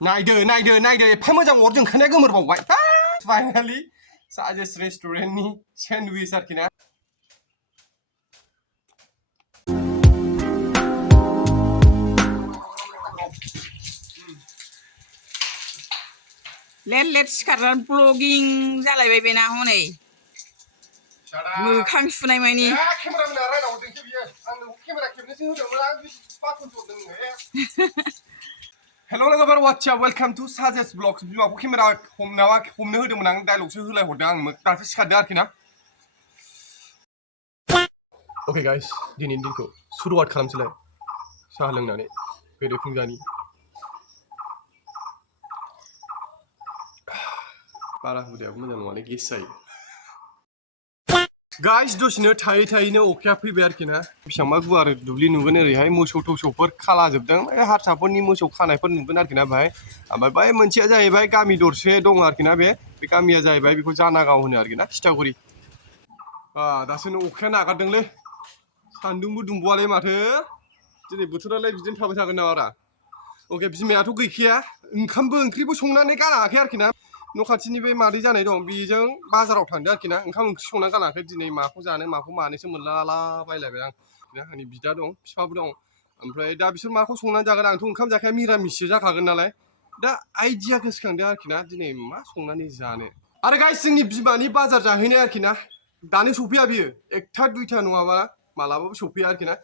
नायदो एफा मोजां अरजों खोनाया गोमोरबावबाय फाइनालि साजेस रेस्टुरेन्टनि सेन्डविच आरोखि ना लेट सिखारनानै ब्लगिं जालायबाय बेना हनै मोखां सुनाय मानि केमेरामेना रायलावदोंसो बियो आंनो केमेरा खेबनोसो होदोंमोन आं बाथन जरदों हेल' लोगोफोर वाट्सआप वेलकाम टु साजेस ब्लग्स बिमाखौ केमेरा हमनो होदोंमोन आं डायलगसो होलायहरदों आं दासो सिखारदों आरोखि ना अके गाइस दिनैनि दिनखौ सुरुवात खालामसैलाय साहा लोंनानै बेरेफुंजानि बारा हुदायाबो मोजां नङालै गेस जायो गाइस दसेनो थायैनो अखाया फैबाय आरोखि ना बेसेबांबा गुवार दुब्लि नुगोन ओरैहाय मोसौ थौसौफोर खालाजोबदों हारसाफोरनि मोसौ खानायफोर नुगोन आरोखि ना बाहाय ओमफ्राय बै मोनसेया जाहैबाय गामि दरसे दं आरोखि ना बे गामिया जाहैबाय बेखौ जानागाव होनो आरोखि ना थिथागुरि दासो अखाया नागारदोंलै सान्दुंबो दुंबावालै माथो दिनै बोथोरालाय बिदिनो थाबाय थागोन नामारा अके बिमायाथ' गैखाया ओंखामबो ओंख्रिबो संनानै गालाङाखै आरोखि ना न' खाथिनि बे मादै जानाय दं बेजों बाजाराव थांदों आरोखि ना ओंखाम ओंख्रि संना गालाङाखै दिनै माखौ जानो माखौ मानोसो मोनला बायलायबाय आं आंनि बिदा दं बिफाबो दं ओमफ्राय दा बिसोर माखौ संनानै जागोन आंथ' ओंखाम जाखाया मिरामिससो जाखागोन नालाय दा आइडिया गोसोखांदों आरोखि ना दिनै मा संनानै जानो आरो गाइस जोंनि बिमानि बाजार जाहैनाय आरोखि ना दानो सफैया बियो 1टा 2टा नङाबा मालाबाबो सफैया आरोखि ना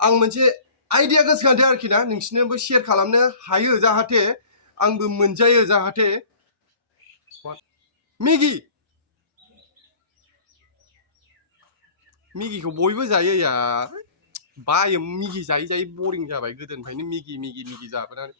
आं मोनसे आइडिया गोसोखांदों आरोखि ना नोंसिनोबो शेयार खालामनो हायो जाहाथे आंबो मोनजायो जाहाथे मिगिखौ बयबो जायो यार बायो मिगि जायै बरिं जाबाय गोदोनिफ्रायनो मिगि जाबोनानै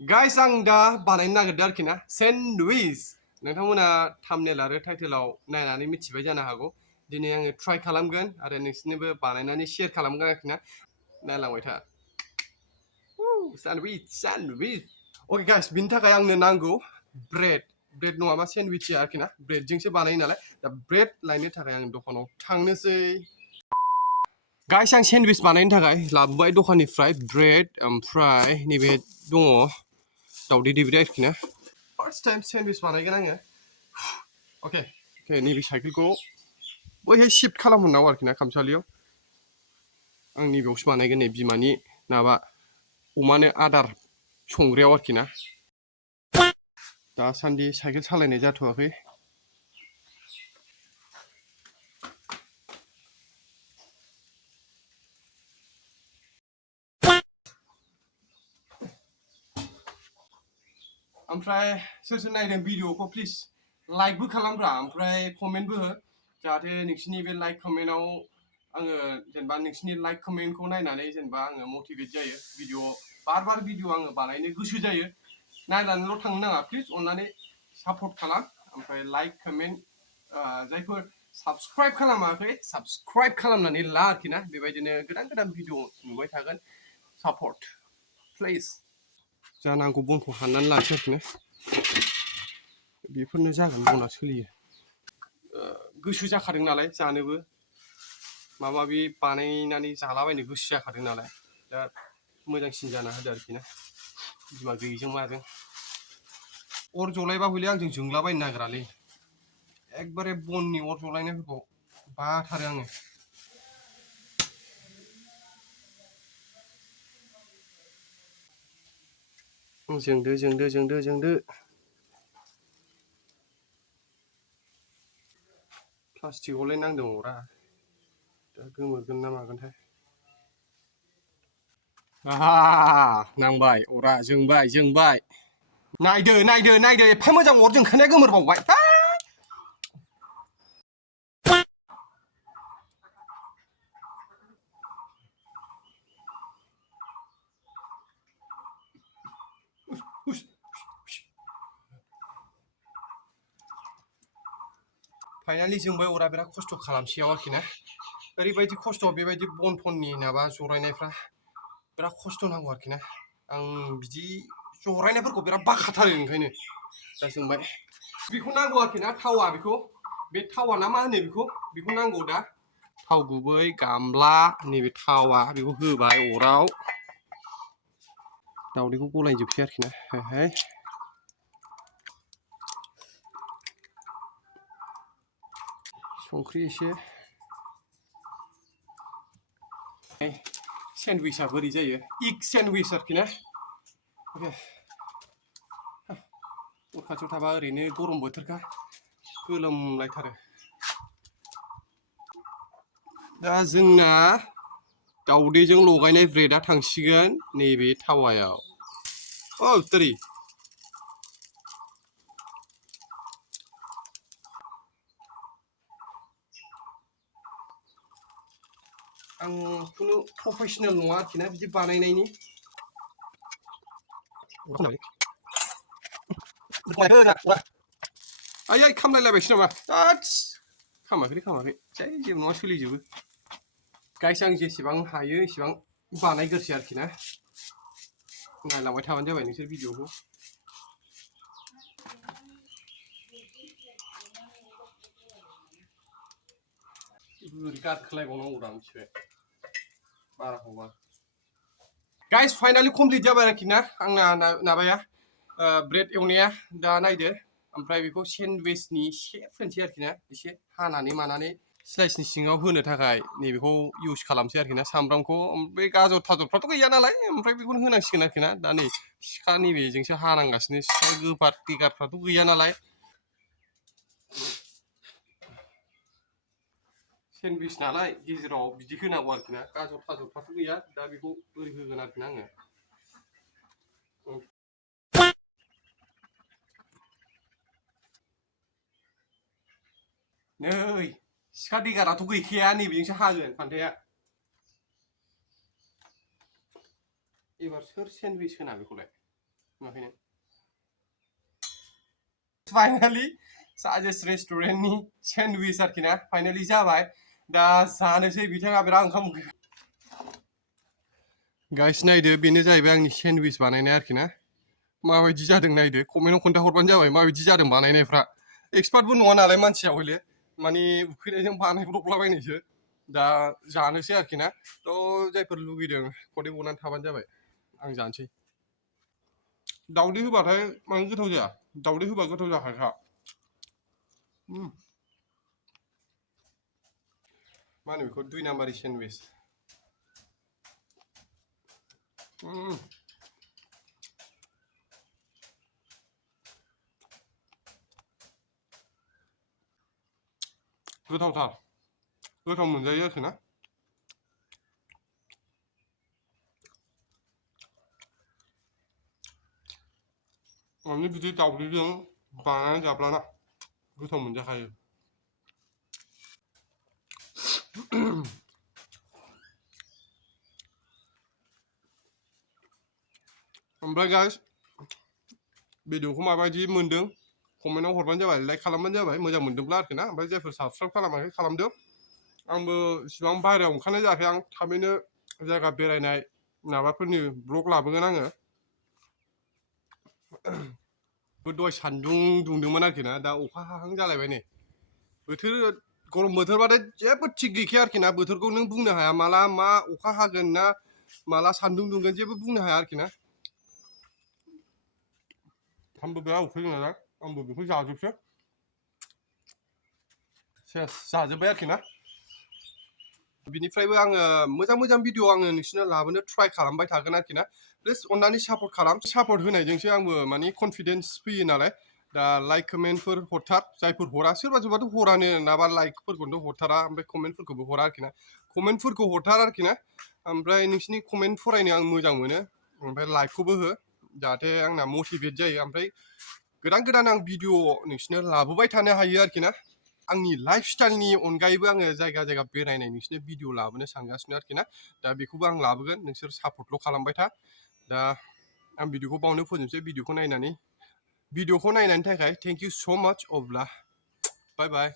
गाइस आं दा बानायनो नागिरदों आरोखि ना सेन्डविच नोंथांमोना थाम्बनेल आरो टाइटेलाव नायनानै मिथिबाय जानो हागौ दिनै आङो ट्राइ खालामगोन आरो नोंसिनोबो बानायनानै शेयार खालामगोन आरोखि ना नायलांबाय था सेन्डविच अके गाइस बिनि थाखाय आंनो नांगौ ब्रेड नङाबा सेन्डविचया आरोखि ना ब्रेडजोंसो बानायो नालाय दा ब्रेड लायनो थाखाय आं दखानाव थांनोसै गाइस आं सेन्डविच बानायनो थाखाय लाबोबाय दखाननिफ्राय ब्रेड ओमफ्राय नैबे दङ दावदै दैब्रे आरोखि ना फार्स्ट टाइम सेन्डविच बानायगोन आङो अके नैबे साइकेलखौ बैहाय शिफ्ट खालामहरनांगौ आरोखि ना खामसालियाव आं नैबेयावसो बानायगोन नै बिमानि माबा अमानो आदार संग्रायाव आरोखि ना दासान्दि साइकेल सालायनाय जाथ'वाखै ओमफ्राय सोर नायदों भिडिअखौ प्लिज लाइकबो खालामब्रा ओमफ्राय कमेन्टबो हो जाहाथे नोंसिनि बे लाइक कमेन्टआव आङो जेनेबा नोंसिनि लाइक कमेन्टखौ नायनानै जेनेबा आङो मटिभेट जायो भिडिअ बार भिडिअ आङो बानायनो गोसो जायो नायनानैल' थांनो नाङा प्लिज अननानै सापर्ट खालाम ओमफ्राय लाइक कमेन्ट जायफोर साबस्क्राइब खालामाखै साबस्क्राइब खालामनानै ला आरोखि ना बेबायदिनो गोदान भिडिअ नुबाय थागोन सापर्ट प्लिज जानांगौ बनखौ हाननानै लानोसै आरोखि ना बेफोरनो जागोन बना सोलियो गोसो जाखादों नालाय जानोबो माबा माबि बानायनानै जालाबायनो गोसो जाखादों नालाय दा मोजांसिन जाना होदो आरोखि ना बिमा गैयिजों माजों अर जलायबा हयले आंजों जोंलाबायनो नागिरालै एकदबारे बननि अर जलायनायफोरखौ बाथारो आङो जोंदो प्लास्टिकआवलाय नांदों अरा दा गोमोरगोन ना मागोनथाय नांबाय अरा जोंबाय नायदो एफा मोजां अरजों खोनाया गोमोरबावबाय फाइनालि जोंबाय अरा बिराद खस्थ' खालामसेयाव आरोखि ना ओरैबायदि खस्थ' बेबायदि बन थननि माबा जरायनायफ्रा बिराद खस्थ' नांगौ आरोखि ना आं बिदि जरायनायफोरखौ बिराद बाखाथारो ओंखायनो दा जोंबाय बेखौ नांगौ आरोखि ना थावा बेखौ बे थावा ना मा होनो बेखौ नांगौ दा थाव गुबै गामला नैबे थावा बेखौ होबाय अराव दावदैखौ गलायजोबसै आरोखि ना हाय संख्रि एसे सेन्डविचआ बोरै जायो इग सेन्डविच आरोखि ना अके खाथियाव थाबा ओरैनो गरम बोथोरखा गोलोमलायथारो दा जोंना दावदैजों लगायनाय ब्रेडआ थांसिगोन नैबे थावायाव औ तोरि आं खुनु प्रफेसनेल नङा आरोखि ना बिदि बानायनायनि आयै खामलायलायबायसो नामा खामाखै जाय जेबो नङा सोलिजोबो गाइस आं जेसेबां हायो एसेबां बानायग्रोसै आरोखि ना नायलांबाय थाबानो जाबाय नोंसोर भिडिअखौ गारखोलायबावनांगौदा मिथिबाय बाराखौबा गाइस फाइनालि कमप्लिट जाबाय आरोखि ना आंना माबाया ब्रेड एवनाया दा नायदो ओमफ्राय बेखौ सेन्डविचनि शेप होनोसै आरोखि ना एसे हानानै मानानै स्लाइसनि सिङाव होनो थाखाय नैबेखौ इउज खालामसै आरोखि ना सामब्रामखौ बे गाजर थाजरफ्राथ' गैया नालाय ओमफ्राय बेखौनो होनांसिगोन आरोखि ना दा नै सिखा नैबेजोंसो हानांगासिनो सिखा गोफार टिगारफ्राथ' गैया नालाय सेन्डविच नालाय गेजेराव बिदि होनांगौ आरोखि ना गाजर थाजरफ्राथ' गैया दा बेखौ ओरै होगोन आरोखि ना आङो नै सिखा दिगाराथ' गैखाया नैबेजोंसो हागोन फान्थाया एबार सोर सेन्डविच होना बेखौलाय नुवाखै नों फाइनालि साजेस रेस्टुरेन्टनि सेन्डविच आरोखि ना फाइनालि जाबाय दा जानोसै बिथाङा बिराद ओंखाम उखैबाय गाइस नायदो बेनो जाहैबाय आंनि सेन्डविच बानायनाय आरोखि ना माबायदि जादों नायदो कमेन्टआव खोन्थाहरबानो जाबाय माबायदि जादों बानायनायफ्रा एक्सपार्टबो नङा नालाय मानसिया हले माने उखैनायजों बानायब्रबलाबायनायसो दा जानोसै आरोखि ना थ' जायफोर लुगैदों खदै गनानै थाबानो जाबाय आं जानोसै दावदै होबाथाय मानो गोथाव जाया दावदै होबा गोथाव जाखायोखा मा होनो बेखौ 2 नाम्बारि सेन्डविच गोथावथार गोथाव मोनजायो आरोखि ना माने बिदि दावदैजों बानायनानै जाब्लाना गोथाव मोनजाखायो ओमफ्राय गाइस भिडिअखौ माबायदि मोनदों कमेन्टआव हरबानो जाबाय लाइक खालामबानो जाबाय मोजां मोनदोंब्ला आरोखि ना ओमफ्राय जायफोर साबस्क्राइब खालामाखै खालामदो आंबो इसिबां बाहेरायाव ओंखारनाय जायाखै आं थाबैनो जायगा बेरायनाय माबाफोरनि ब्लग लाबोगोन आङो दहाय सान्दुं दुंदोंमोन आरोखि ना दा अखा हाहां जालायबाय नै बोथोर गरम बोथोरबाथाय जेबो थिग गैखाया आरोखि ना बोथोरखौ नों बुंनो हाया माला मा अखा हागोन ना माला सान्दुं दुंगोन जेबो बुंनो हाया आरोखि ना आंबो बिराद उखैदों नालाय आंबो बेखौ जाजोबसै सेस जाजोब्बाय आरोखि ना बिनिफ्रायबो आङो मोजां मोजां भिडिअ आङो नोंसिनो लाबोनो ट्राइ खालामबाय थागोन आरोखि ना प्लिज अननानै सापर्ट खालाम सापर्ट होनायजोंसो आंबो माने कनफिडेन्स फैयो नालाय दा लाइक कमेन्टफोर हरथार जायफोर हरा सोरबा सोरबाथ' हरानो नाबा लाइकफोरखौथ' हरथारा ओमफ्राय कमेन्टफोरखौबो हरा आरोखि ना कमेन्टफोरखौ हरथार आरोखि ना ओमफ्राय नोंसिनि कमेन्ट फरायनो आं मोजां मोनो ओमफ्राय लाइकखौबो हो जाहाथे आंना मटिभेट जायो ओमफ्राय गोदान गोदान आं भिडिअ नोंसिनो लाबोबाय थानो हायो आरोखि ना आंनि लाइफ स्टाइलनि अनगायैबो आङो जायगा जायगा बेरायनाय नोंसिनो भिडिअ लाबोनो सानगासिनो आरोखि ना दा बेखौबो आं लाबोगोन नोंसोर सापर्टल' खालामबाय था दा आं भिडिअखौ बावनो फोजोबसै भिडिअखौ नायनायनि थाखाय थेंक इउ स' माच अब्ला बाय बाय